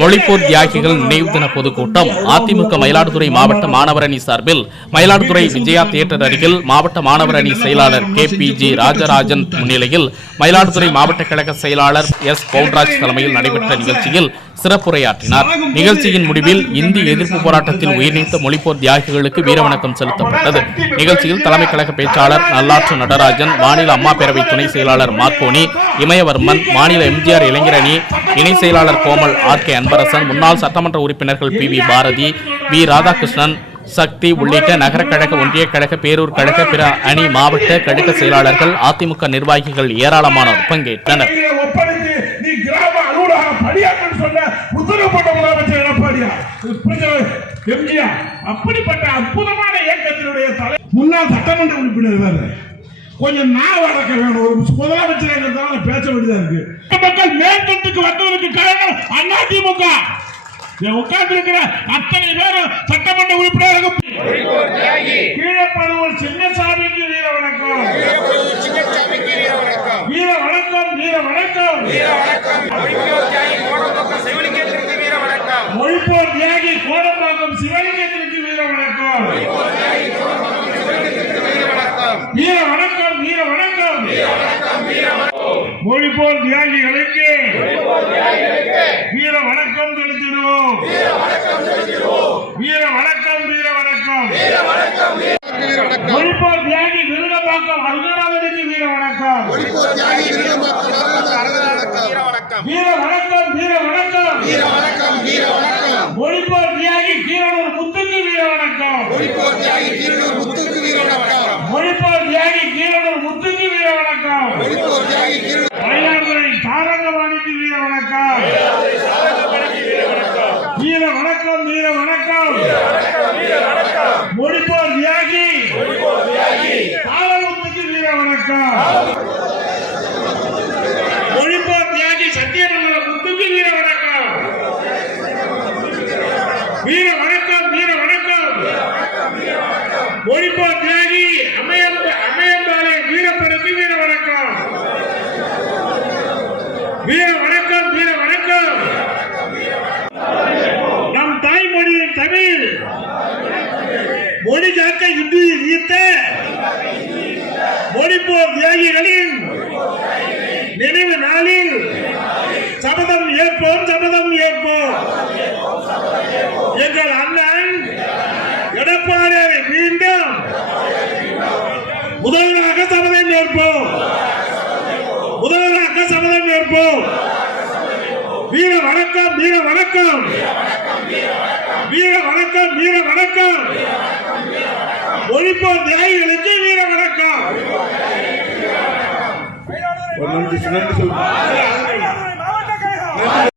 மொழிப்போர் தியாகிகள் நினைவு தின பொதுக்கூட்டம். அதிமுக மயிலாடுதுறை மாவட்ட மாணவர் அணி சார்பில் மயிலாடுதுறை விஜயா தியேட்டர் அருகில் மாவட்ட மாணவர் அணி செயலாளர் கே பி ஜி ராஜராஜன் முன்னிலையில் மயிலாடுதுறை மாவட்ட கழக செயலாளர் எஸ் பவுன்ராஜ் தலைமையில் நடைபெற்ற நிகழ்ச்சியில் சிறப்புரையாற்றினார். நிகழ்ச்சியின் முடிவில் இந்தி எதிர்ப்பு போராட்டத்தில் உயிர்நீத்த மொழிப்போர் தியாகிகளுக்கு வீரவணக்கம் செலுத்தப்பட்டது. நிகழ்ச்சியில் தலைமை கழக பேச்சாளர் நல்லாற்று நடராஜன் மாநில அம்மா பேரவை துணை செயலாளர் மார்க்கோனி இமயவர்மன் மாநில எம்ஜிஆர் இளைஞரணி இணை செயலாளர் கோமல் ஆர் கே அன்பரசன் முன்னாள் சட்டமன்ற உறுப்பினர்கள் P V Bharathi V Radhakrishnan Sakthi உள்ளிட்ட நகர கழக ஒன்றிய கழக பேரூர் கழக பிற அணி மாவட்ட கழக செயலாளர்கள் அதிமுக நிர்வாகிகள் ஏராளமானோர் பங்கேற்றனர் அப்படிப்பட்ட அற்புதமான இயக்கத்தினுடைய தலை முன்னாள் சட்டமன்ற உறுப்பினர் வேற. கொஞ்சம் நான் வளர்க்க வேணும். ஒரு முதலமைச்சர் பேச வேண்டியதா இருக்கு. மேம்பட்டுக்கு வந்ததற்கு காரணம் அண்ணா திமுக உட்கார்ந்து இருக்கிற அத்தனை பேரும் சட்டமன்ற உறுப்பினர்கள் கீழப்பழுவூர் சின்னசாமிக்கு வீர வணக்கம். வீர வணக்கம். வீர வணக்கம். மொழிப்போர் தியாகி கோடம்பாக்கம் சிவலிங்கத்திற்கு வீர வணக்கம் வீர வணக்கம் வீர வணக்கம் மொழிப்போர் தியாகிகளுக்கு வீர வணக்கம் செலுத்திடுவோம் வீர வணக்கம் வீர வணக்கம் மொழிப்போர் தியாகி விருதபாக்கம் அருணாவதிக்கு வீர வணக்கம் வீர வணக்கம் வீர வணக்கம் மொழிப்போர் தியாகி கீரனூர் முத்துக்கு வீர வணக்கம் மொழிப்போர் தியாகி கீரனூர் முத்துக்கு வீர வணக்கம் மயிலாடுதுறை தாரங்கபாணிக்கு வீர வணக்கம் வீர வணக்கம் வீர வணக்கம். மொழிப்போர் தியாகி. தாரமுத்துக்கு வீர வணக்கம். மொழிப்போர் தியாகி சத்தியமங்கலம் முத்துக்கு வீர வணக்கம். வீர வணக்கம் வீர வணக்கம். மொழிப்போர் தியாகி அம்மையம் அம்மையம்பாலை வீரப்பனுக்கு வீர வணக்கம். வீர வணக்கம். வீர மொழி காக்க இந்தியில் ஈர்த்த மொழிப்போர் தியாகிகளின் நினைவு நாளில் சபதம் ஏற்போம் சபதம் ஏற்போம். எங்கள் அண்ணன் எடப்பாடியை மீண்டும் முதல்வராக சபதம் ஏற்போம். முதல்வராக சபதம் ஏற்போம். வீர வணக்கம் வீர வணக்கம். வீர வணக்கம் வீர வணக்கம். ஒழிப்போர் தியாகிகளுக்கு வீர வணக்கம். ஒரு நன்றி நன்றி சொல்லுங்க.